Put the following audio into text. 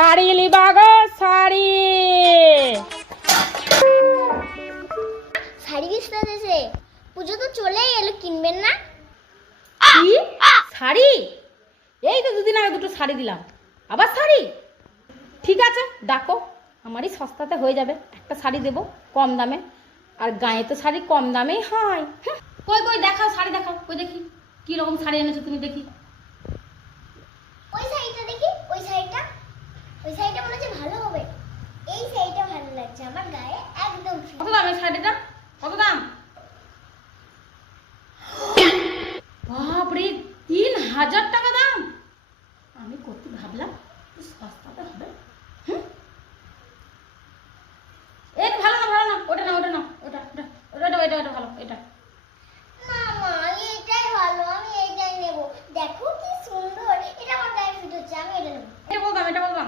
শাড়ি লিবা গো শাড়ি। শাড়ি বিস্তা দেশে পুজো তো চলেই এলো, কিনবেন না? কি শাড়ি? এই তো দুদিন আগে দুটো শাড়ি দিলাম, আবার শাড়ি? ঠিক আছে ডাকো, আমারই সস্তাতে হয়ে যাবে। একটা শাড়ি দেবো কম দামে, আর গায়ে তো শাড়ি কম দামেই হয়। কই কই দেখাও শাড়ি, দেখাও কই দেখি কি রকম শাড়ি এনেছো তুমি, দেখি। ওই শাড়িটা দেখি, ওই শাড়িটা মনে হচ্ছে ভালো হবে। এই শাড়িটা ভালো লাগছে আমার গায়ে একদম। কত দাম এই শাড়িটা? কত দাম? বাপরে, 3000 টাকা দাম। আমি কত ভাবলাম সস্তাতে হবে,